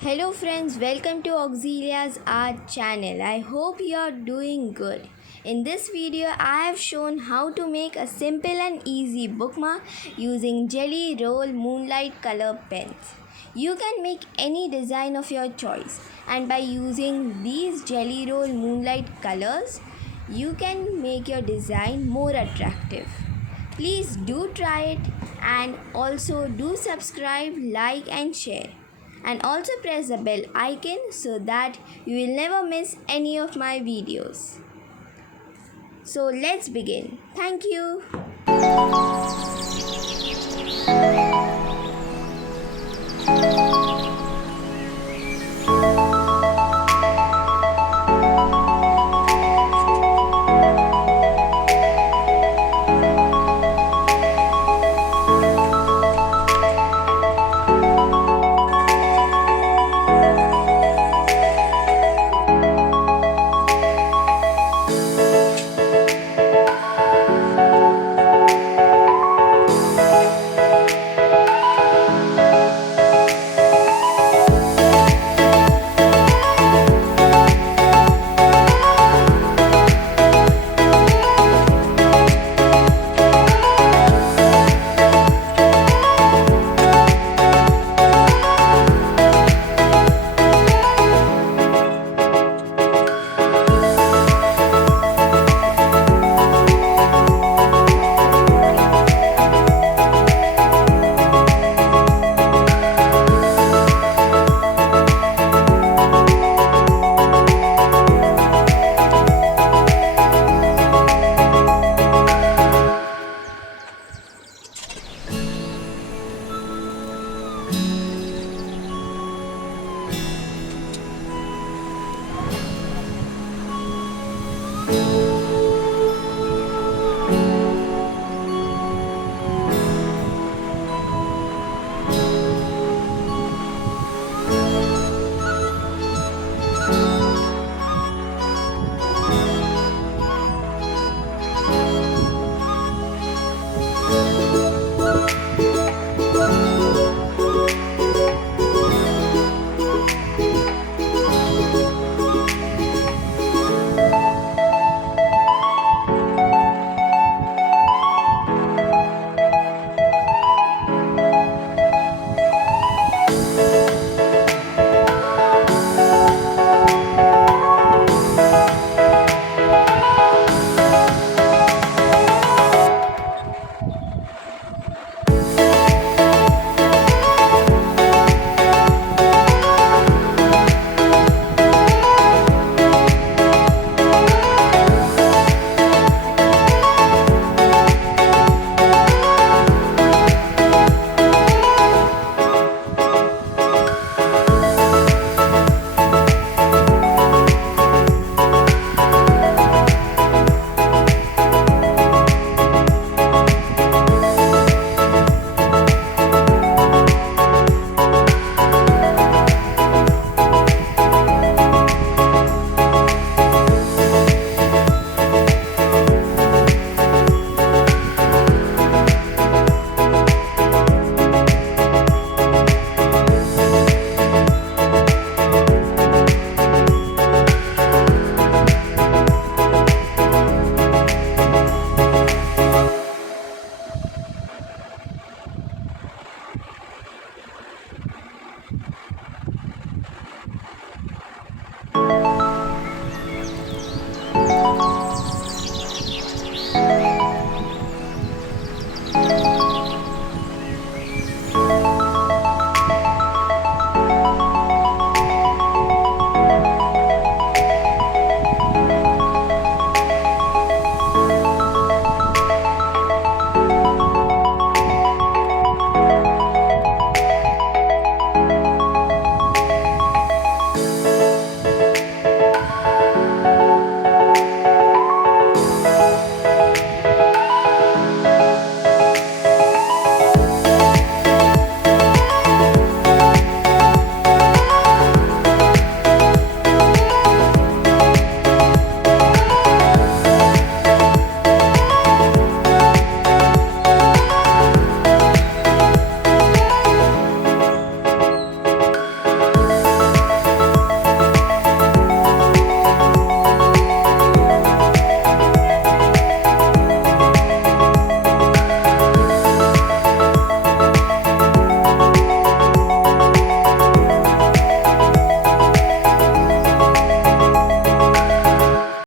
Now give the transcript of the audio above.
Hello friends, welcome to Auxilia's Art channel. I hope you are doing good. In this video, I have shown how to make a simple and easy bookmark using Gelly Roll Moonlight Color pens. You can make any design of your choice, and by using these Gelly Roll Moonlight Colors, you can make your design more attractive. Please do try it and also do subscribe, like and share. And also press the bell icon so that you will never miss any of my videos. So let's begin. Thank you.